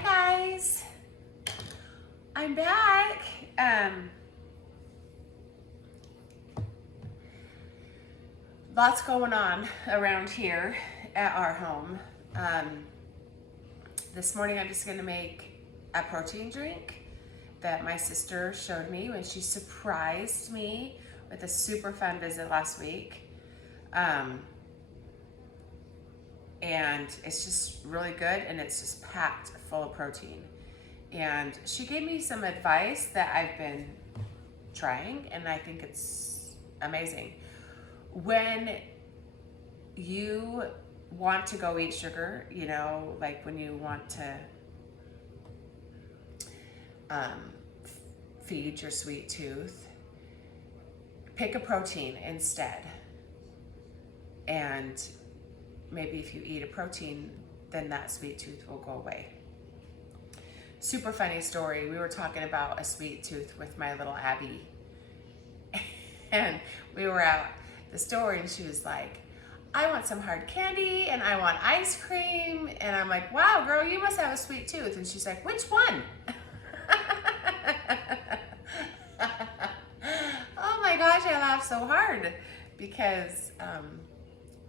Hi guys, I'm back. Lots going on around here at our home. This morning I'm just gonna make a protein drink that my sister showed me when she surprised me with a super fun visit last week. And it's just really good, and it's just packed full of protein. And she gave me some advice that I've been trying, and I think it's amazing. When you want to go eat sugar, you know, like when you want to feed your sweet tooth, pick a protein instead. And maybe if you eat a protein, then that sweet tooth will go away. Super funny story. We were talking about a sweet tooth with my little Abby. And we were at the store and she was like, I want some hard candy and I want ice cream. And I'm like, wow, girl, you must have a sweet tooth. And she's like, which one? Oh my gosh, I laughed so hard because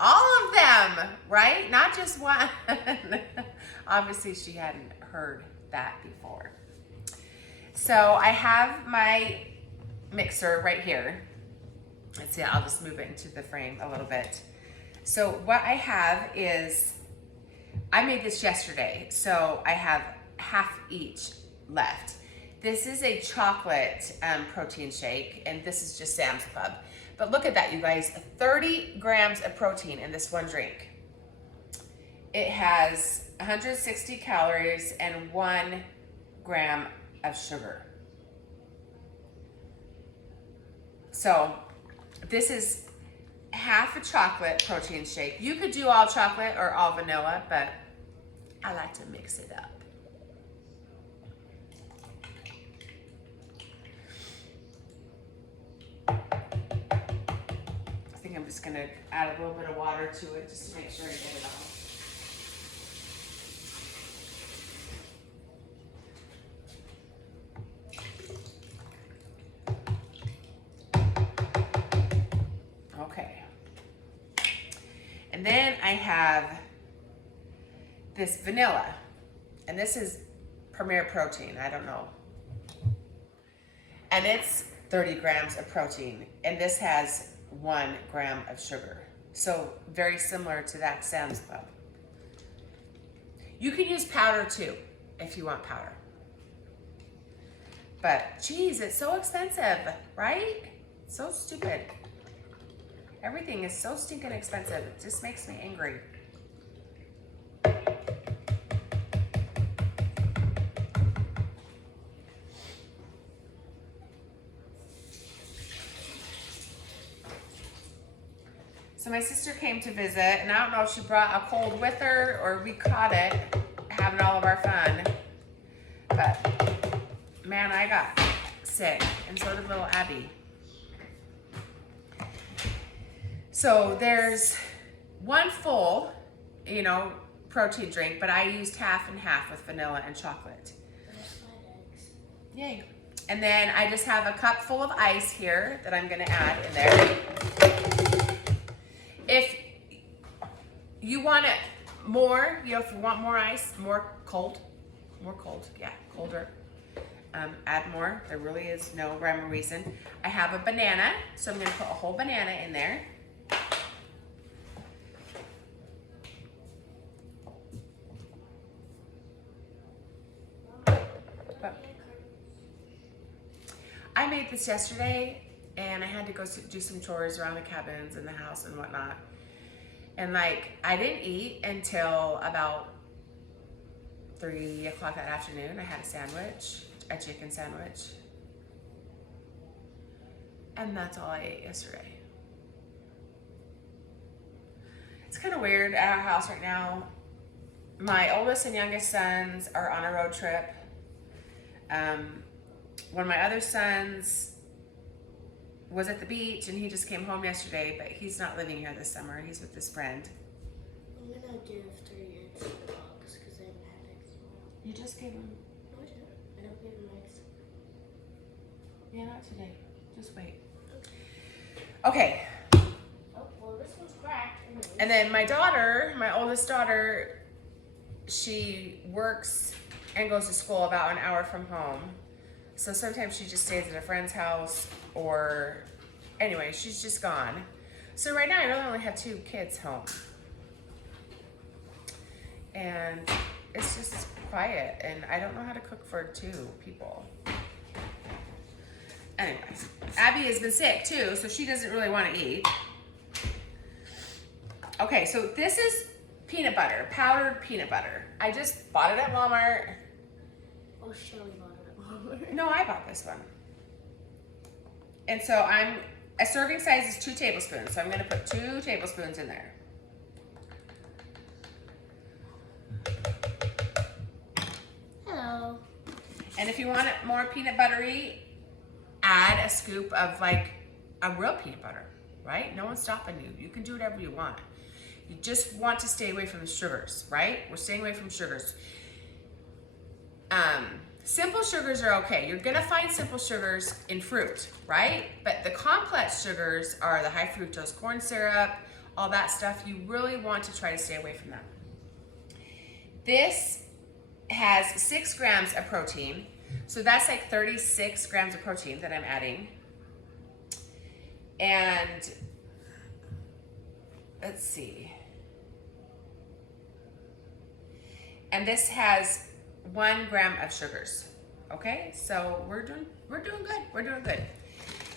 all of them, right? Not just one. Obviously, she hadn't heard that before. So I have my mixer right here. Let's see, I'll just move it into the frame a little bit. So what I have is, I made this yesterday, so I have half each left. This is a chocolate protein shake, and this is just Sam's Club. But look at that, you guys, 30 grams of protein in this one drink. It has 160 calories and 1 gram of sugar. So this is half a chocolate protein shake. You could do all chocolate or all vanilla, but I like to mix it up. I think I'm just gonna add a little bit of water to it just to make sure I get it all. Okay. And then I have this vanilla, and this is Premier Protein, I don't know. And it's 30 grams of protein, and this has 1 gram of sugar. So very similar to that Sam's Club. You can use powder too, if you want powder. But geez, it's so expensive, right? So stupid. Everything is so stinking expensive. It just makes me angry. So my sister came to visit, and I don't know if she brought a cold with her or we caught it having all of our fun. But man, I got sick, and so did little Abby. So there's one full, you know, protein drink, but I used half and half with vanilla and chocolate. Yay. And then I just have a cup full of ice here that I'm gonna add in there. If you want it more, you know, if you want more ice, more cold, yeah, colder, add more. There really is no rhyme or reason. I have a banana, so I'm gonna put a whole banana in there. I made this yesterday, and I had to go do some chores around the cabins and the house and whatnot. And like, I didn't eat until about 3 o'clock that afternoon. I had a sandwich, a chicken sandwich. And that's all I ate yesterday. It's kind of weird at our house right now. My oldest and youngest sons are on a road trip. One of my other sons was at the beach, and he just came home yesterday, but he's not living here this summer. He's with his friend. I'm gonna give 3 eggs to the dogs because they haven't had eggs in a while. You just gave him. No, I didn't. I don't give him eggs. Yeah, not today. Just wait. Okay. Oh, well, this one's cracked. And then my daughter, my oldest daughter, she works and goes to school about an hour from home. So sometimes she just stays at a friend's house, or anyway, she's just gone. So right now I really only have 2 kids home. And it's just quiet, and I don't know how to cook for 2 people. Anyway, Abby has been sick too, so she doesn't really want to eat. Okay, so this is peanut butter, powdered peanut butter. I just bought it at Walmart. Oh, Shelly bought it at Walmart. No, I bought this one. And so a serving size is 2 tablespoons, so I'm gonna put 2 tablespoons in there. Hello. And if you want it more peanut buttery, add a scoop of like a real peanut butter, right? No one's stopping you. You can do whatever you want. You just want to stay away from the sugars, right? We're staying away from sugars. Simple sugars are okay. You're gonna find simple sugars in fruit, right? But the complex sugars are the high fructose corn syrup, all that stuff. You really want to try to stay away from them. This has 6 grams of protein. So that's like 36 grams of protein that I'm adding. And let's see. And this has 1 gram of sugars. Okay, so we're doing good. We're doing good.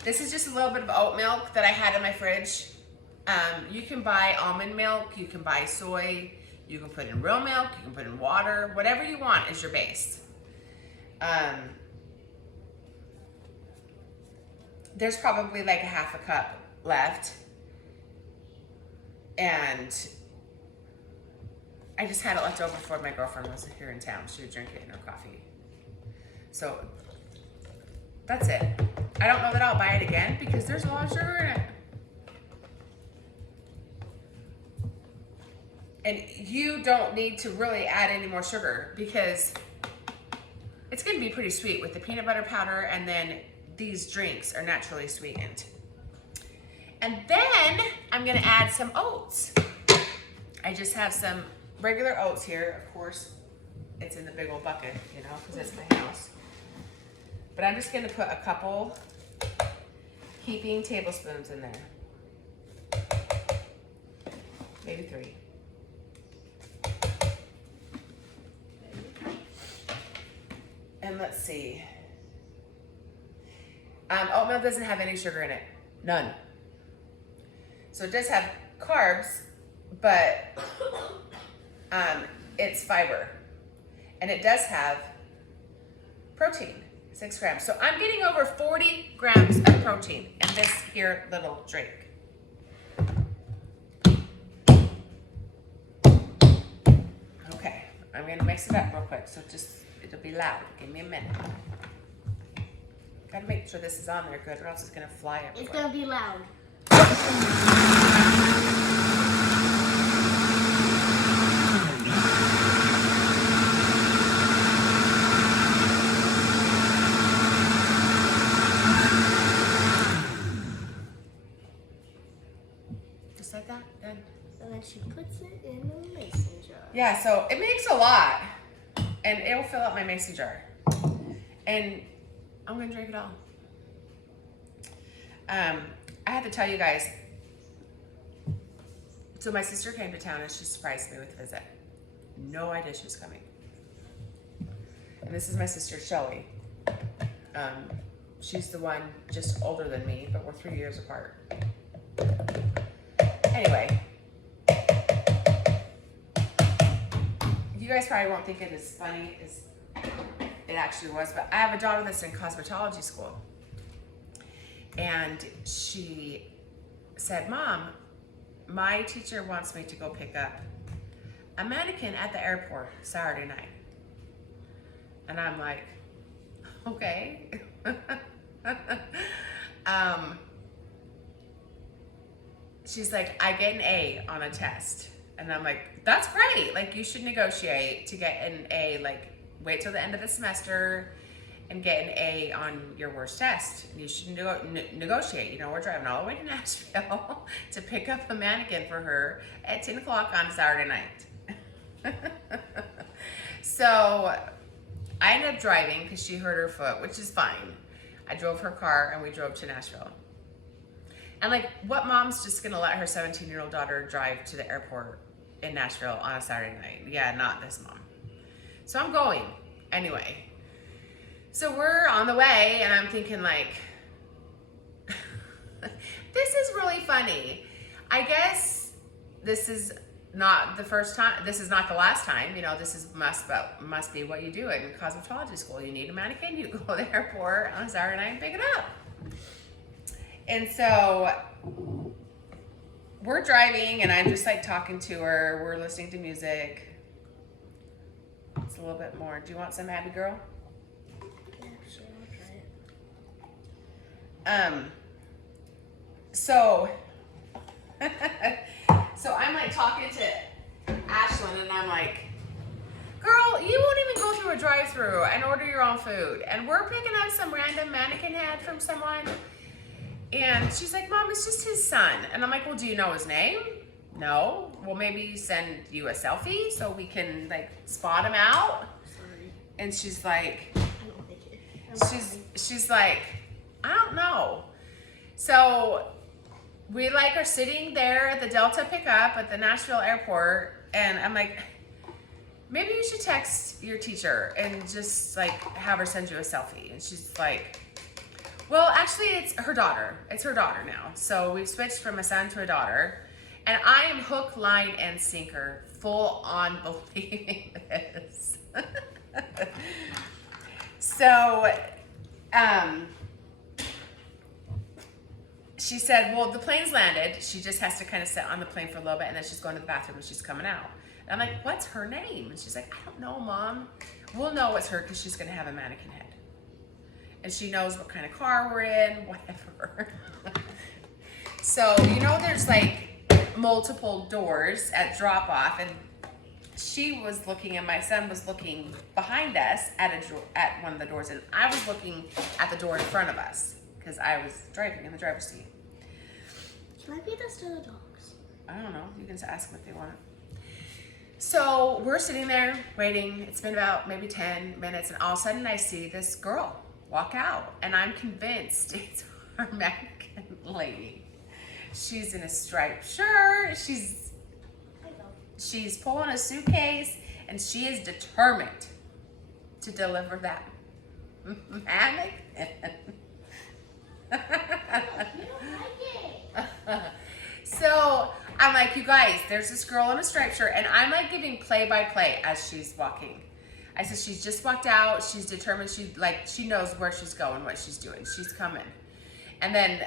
This is just a little bit of oat milk that I had in my fridge. You can buy almond milk, you can buy soy, you can put in real milk, you can put in water, whatever you want is your base. There's probably like a half a cup left. And I just had it left over before my girlfriend was here in town. She would drink it in her coffee. So that's it. I don't know that I'll buy it again because there's a lot of sugar in it. And you don't need to really add any more sugar because it's gonna be pretty sweet with the peanut butter powder, and then these drinks are naturally sweetened. And then I'm gonna add some oats. I just have some regular oats here. Of course, it's in the big old bucket, you know, because it's my house. But I'm just gonna put a couple heaping tablespoons in there. Maybe 3. And let's see. Oatmeal doesn't have any sugar in it. None. So it does have carbs, but it's fiber. And it does have protein, 6 grams. So I'm getting over 40 grams of protein in this here little drink. Okay, I'm gonna mix it up real quick. So it'll be loud. Give me a minute. Gotta make sure this is on there good, or else it's gonna fly everywhere. It's gonna be loud. Just like that, good. And then she puts it in the mason jar. Yeah, so it makes a lot, and it will fill up my mason jar. And I'm gonna drink it all. I had to tell you guys, so my sister came to town and she surprised me with a visit. No idea she was coming. And this is my sister, Shelly. She's the one just older than me, but we're 3 years apart. Anyway, you guys probably won't think it as funny as it actually was, but I have a daughter that's in cosmetology school. And she said, Mom, my teacher wants me to go pick up a mannequin at the airport Saturday night. And I'm like, okay. She's like, I get an A on a test. And I'm like, that's great. Like, you should negotiate to get an A, like, wait till the end of the semester and get an A on your worst test. You should negotiate. You know, we're driving all the way to Nashville to pick up a mannequin for her at 10 o'clock on a Saturday night. So I ended up driving because she hurt her foot, which is fine. I drove her car and we drove to Nashville. And like, what mom's just gonna let her 17-year-old daughter drive to the airport in Nashville on a Saturday night? Yeah, not this mom. So I'm going anyway. So we're on the way and I'm thinking like, this is really funny. I guess this is not the first time, this is not the last time, you know, this is must be what you do in cosmetology school. You need a mannequin, you go to the airport on a Saturday night and pick it up. And so we're driving and I'm just like talking to her, we're listening to music. It's a little bit more. Do you want some, Abby girl? Yeah, sure, I'll try it. So so I'm like talking to Ashlyn and I'm like, girl, you won't even go through a drive-thru and order your own food. And we're picking up some random mannequin head from someone. And she's like, Mom, it's just his son. And I'm like, well, do you know his name? No. Well, maybe send you a selfie so we can like spot him out. Sorry. And she's like, I don't think it. she's like, I don't know. So we like are sitting there at the Delta pickup at the Nashville airport, and I'm like, maybe you should text your teacher and just like have her send you a selfie. And she's like, well, actually it's her daughter. It's her daughter now. So we've switched from a son to a daughter, and I am hook, line, and sinker, full on believing this. So, she said, well, the plane's landed. She just has to kind of sit on the plane for a little bit, and then she's going to the bathroom and she's coming out. And I'm like, what's her name? And she's like, I don't know, Mom. We'll know it's her because she's going to have a mannequin head. And she knows what kind of car we're in, whatever. So, you know, there's like multiple doors at drop off, and she was looking and my son was looking behind us at one of the doors, and I was looking at the door in front of us because I was driving in the driver's seat. Can I feed this to the dogs? I don't know. You can just ask them if they want it. So we're sitting there waiting. It's been about maybe 10 minutes, and all of a sudden I see this girl walk out, and I'm convinced it's our mannequin lady. She's in a striped shirt. She's pulling a suitcase, and she is determined to deliver that mannequin. So I'm like, you guys, there's this girl in a striped shirt, and I'm like giving play-by-play as she's walking. I said, she's just walked out. She's determined. She knows where she's going, what she's doing. She's coming. And then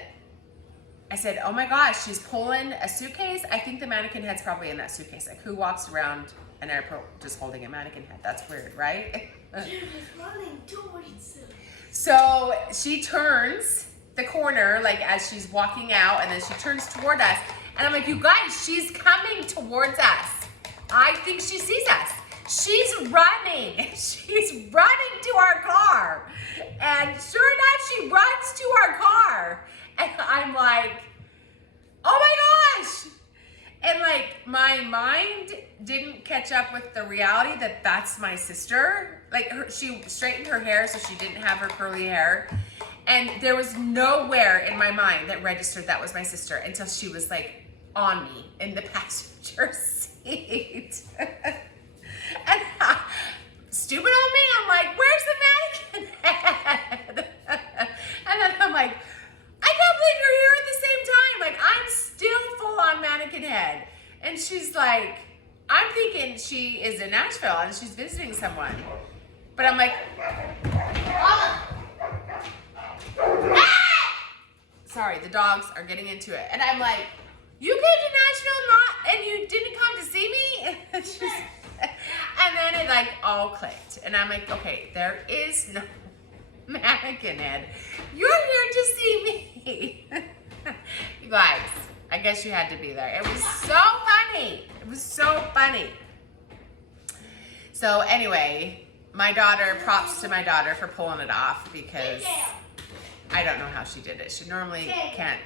I said, oh my gosh, she's pulling a suitcase. I think the mannequin head's probably in that suitcase. Like, who walks around an airport just holding a mannequin head? That's weird, right? She was running towards him. So she turns the corner, like as she's walking out, and then she turns toward us. And I'm like, you guys, she's coming towards us. I think she sees us. She's running. She's running to our car. And sure enough, she runs to our car. And I'm like, oh my gosh. And like, my mind didn't catch up with the reality that that's my sister. Like, she straightened her hair so she didn't have her curly hair. And there was nowhere in my mind that registered that was my sister until she was like on me in the passenger seat. And stupid old me, I'm like, where's the mannequin head? And then I'm like, I can't believe you're here at the same time. Like, I'm still full on mannequin head. And she's like, I'm thinking she is in Nashville and she's visiting someone. But I'm like, ah! Sorry, the dogs are getting into it. And I'm like, you came to Nashville and you didn't come to see me? And then it like all clicked. And I'm like, okay, there is no mannequin head. You're here to see me. You guys, I guess you had to be there. It was so funny. It was so funny. So anyway, my daughter, props to my daughter for pulling it off because I don't know how she did it. She normally can't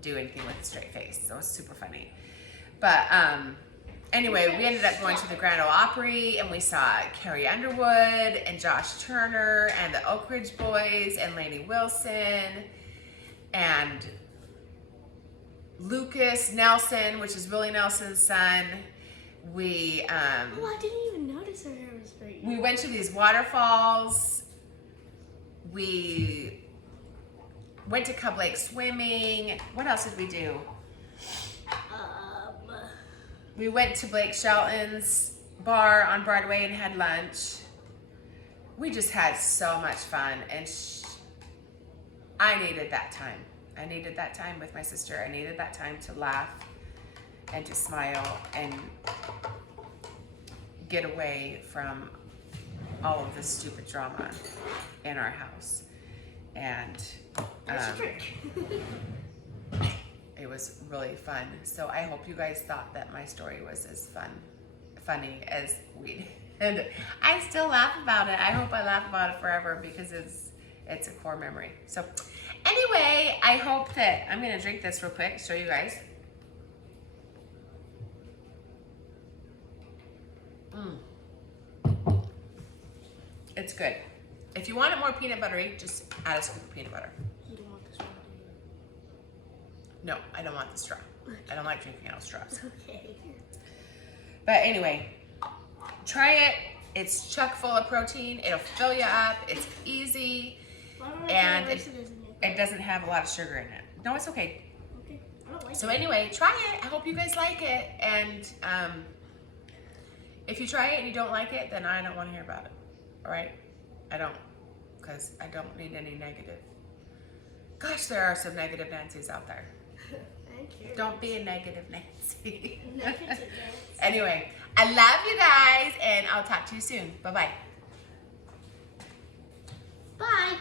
do anything with a straight face, so it's super funny. But anyway, we ended up going to the Grand Ole Opry and we saw Carrie Underwood and Josh Turner and the Oak Ridge Boys and Lainey Wilson and Lucas Nelson, which is Willie Nelson's son. We Oh, I didn't even notice her hair was straight. we went to these waterfalls. We went to Cub Lake swimming. What else did we do? We went to Blake Shelton's bar on Broadway and had lunch. We just had so much fun, and I needed that time. I needed that time with my sister. I needed that time to laugh and to smile and get away from all of this stupid drama in our house. And it was really fun. So I hope you guys thought that my story was as funny as we did. I still laugh about it. I hope I laugh about it forever because it's a core memory. So anyway, I hope that I'm gonna drink this real quick, show you guys. It's good. If you want it more peanut buttery, just add a scoop of peanut butter. You don't want this one, do No, I don't want the straw. I don't like drinking out of straws. you? Okay. But anyway, try it. It's chock full of protein. It'll fill you up. It's easy. And it doesn't have a lot of sugar in it. No, it's okay. Okay. I don't like So it. anyway, try it. I hope you guys like it. And if you try it and you don't like it, then I don't want to hear about it. All right? I don't, because I don't need any negative. Gosh, there are some negative Nancys out there. Thank you. Don't be a negative Nancy. Negative Nancy. Anyway, I love you guys, and I'll talk to you soon. Bye-bye. Bye.